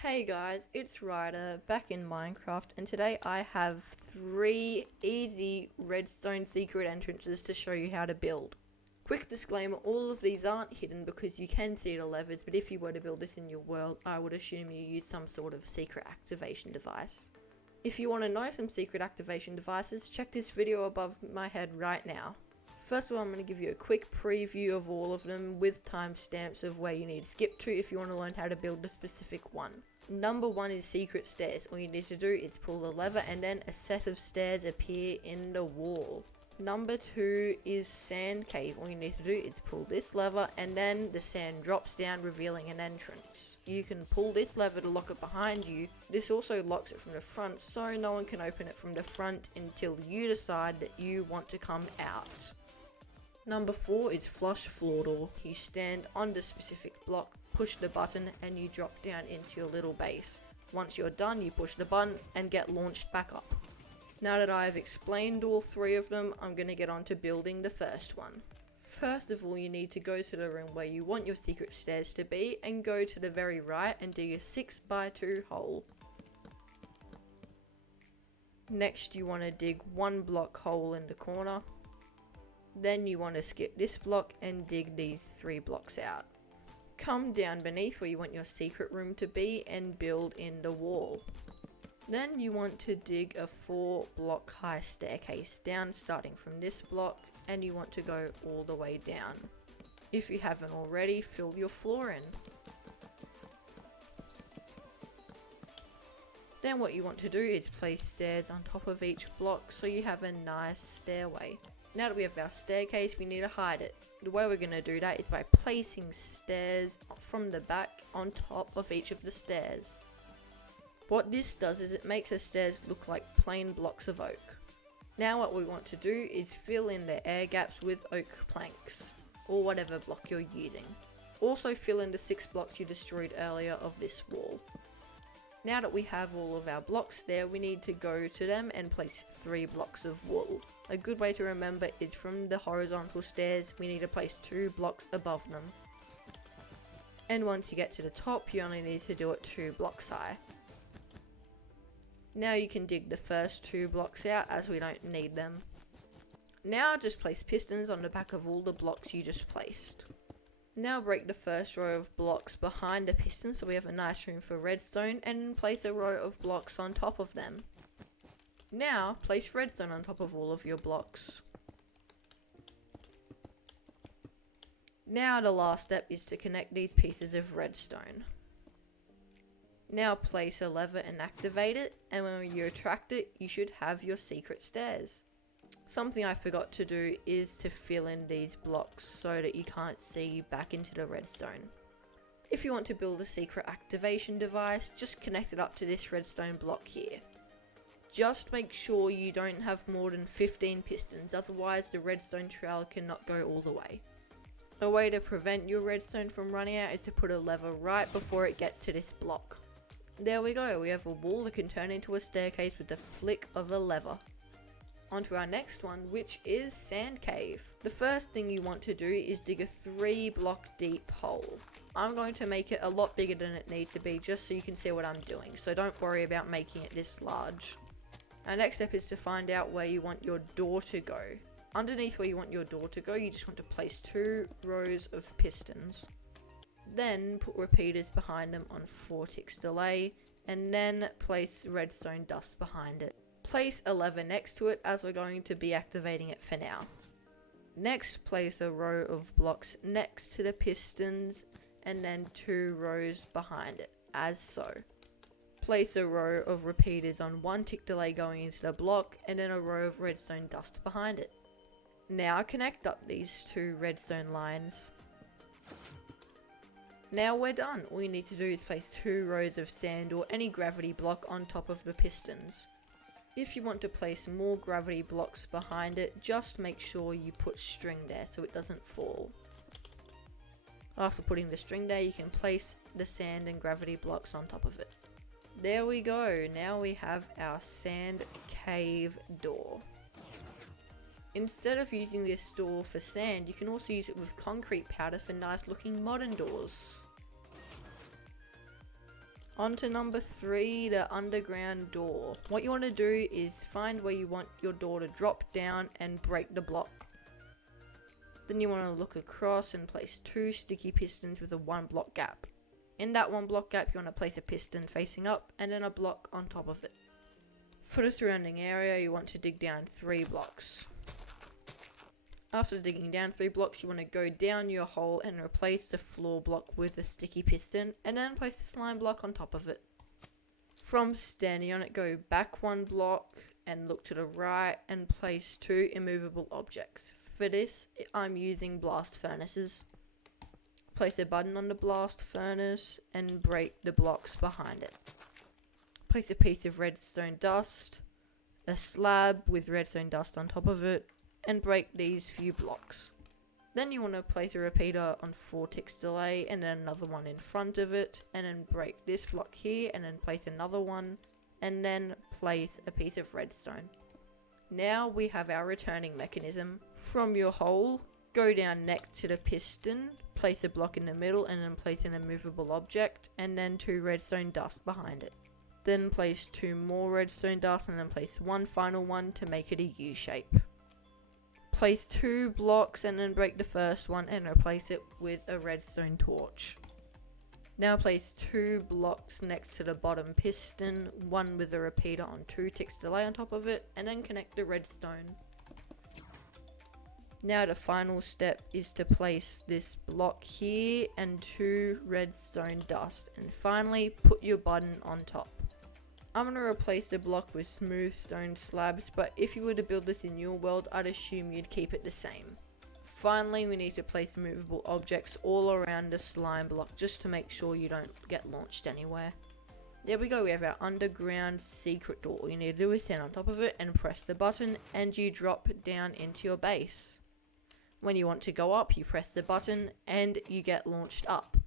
Hey guys, it's Ryder back in Minecraft, and today I have 3 easy redstone secret entrances to show you how to build. Quick disclaimer, all of these aren't hidden because you can see the levers, but if you were to build this in your world, I would assume you use some sort of secret activation device. If you want to know some secret activation devices, check this video above my head right now. First of all, I'm going to give you a quick preview of all of them with timestamps of where you need to skip to if you want to learn how to build a specific one. Number 1 is secret stairs. All you need to do is pull the lever and then a set of stairs appear in the wall. Number 2 is sand cave. All you need to do is pull this lever and then the sand drops down, revealing an entrance. You can pull this lever to lock it behind you. This also locks it from the front, so no one can open it from the front until you decide that you want to come out. Number 4 is flush floor door. You stand on the specific block, push the button, and you drop down into your little base. Once you're done, you push the button and get launched back up. Now that I've explained all 3 of them, I'm going to get on to building the first one. First of all, you need to go to the room where you want your secret stairs to be and go to the very right and dig a 6x2 hole. Next, you want to dig 1 block hole in the corner. Then you want to skip this block and dig these 3 blocks out. Come down beneath where you want your secret room to be and build in the wall. Then you want to dig a 4 block high staircase down starting from this block, and you want to go all the way down. If you haven't already, fill your floor in. Then what you want to do is place stairs on top of each block so you have a nice stairway. Now that we have our staircase, we need to hide it. The way we're going to do that is by placing stairs from the back on top of each of the stairs. What this does is it makes the stairs look like plain blocks of oak. Now what we want to do is fill in the air gaps with oak planks, or whatever block you're using. Also fill in the 6 blocks you destroyed earlier of this wall. Now that we have all of our blocks there, we need to go to them and place 3 blocks of wool. A good way to remember is from the horizontal stairs, we need to place 2 blocks above them. And once you get to the top, you only need to do it 2 blocks high. Now you can dig the first 2 blocks out as we don't need them. Now just place pistons on the back of all the blocks you just placed. Now break the first row of blocks behind the piston so we have a nice room for redstone, and place a row of blocks on top of them. Now place redstone on top of all of your blocks. Now the last step is to connect these pieces of redstone. Now place a lever and activate it, and when you attract it, you should have your secret stairs. Something I forgot to do is to fill in these blocks so that you can't see back into the redstone. If you want to build a secret activation device, just connect it up to this redstone block here. Just make sure you don't have more than 15 pistons, otherwise the redstone trail cannot go all the way. A way to prevent your redstone from running out is to put a lever right before it gets to this block. There we go, we have a wall that can turn into a staircase with the flick of a lever. On to our next one, which is sand cave. The first thing you want to do is dig a 3 block deep hole. I'm going to make it a lot bigger than it needs to be just so you can see what I'm doing, so don't worry about making it this large. Our next step is to find out where you want your door to go. Underneath where you want your door to go, you just want to place 2 rows of pistons. Then put repeaters behind them on 4 ticks delay, and then place redstone dust behind it. Place a lever next to it as we're going to be activating it for now. Next, place a row of blocks next to the pistons and then 2 rows behind it, as so. Place a row of repeaters on 1 tick delay going into the block and then a row of redstone dust behind it. Now connect up these 2 redstone lines. Now we're done. All you need to do is place 2 rows of sand or any gravity block on top of the pistons. If you want to place more gravity blocks behind it, just make sure you put string there so it doesn't fall. After putting the string there, you can place the sand and gravity blocks on top of it. There we go, now we have our sand cave door. Instead of using this door for sand, you can also use it with concrete powder for nice looking modern doors. On to number 3, the underground door. What you want to do is find where you want your door to drop down and break the block. Then you want to look across and place 2 sticky pistons with a 1 block gap. In that 1 block gap, you want to place a piston facing up and then a block on top of it. For the surrounding area, you want to dig down 3 blocks. After digging down 3 blocks, you want to go down your hole and replace the floor block with a sticky piston and then place a slime block on top of it. From standing on it, go back 1 block and look to the right and place 2 immovable objects. For this, I'm using blast furnaces. Place a button on the blast furnace and break the blocks behind it. Place a piece of redstone dust, a slab with redstone dust on top of it, and break these few blocks. Then you want to place a repeater on 4 ticks delay and then another one in front of it, and then break this block here and then place another one, and then place a piece of redstone. Now we have our returning mechanism. From your hole, go down next to the piston, place a block in the middle and then place an immovable object and then 2 redstone dust behind it. Then place 2 more redstone dust and then place 1 final one to make it a U shape. Place 2 blocks and then break the first one and replace it with a redstone torch. Now place 2 blocks next to the bottom piston, 1 with a repeater on 2 ticks delay on top of it, and then connect the redstone. Now the final step is to place this block here and 2 redstone dust, and finally put your button on top. I'm going to replace the block with smooth stone slabs, but if you were to build this in your world, I'd assume you'd keep it the same. Finally, we need to place movable objects all around the slime block just to make sure you don't get launched anywhere. There we go, we have our underground secret door. All you need to do is stand on top of it and press the button and you drop down into your base. When you want to go up, you press the button and you get launched up.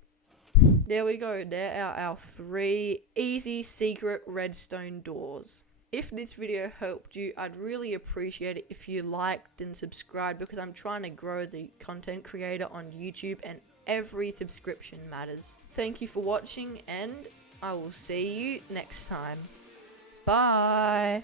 There we go, there are our 3 easy secret redstone doors. If this video helped you, I'd really appreciate it if you liked and subscribed, because I'm trying to grow as a content creator on YouTube and every subscription matters. Thank you for watching and I will see you next time. Bye!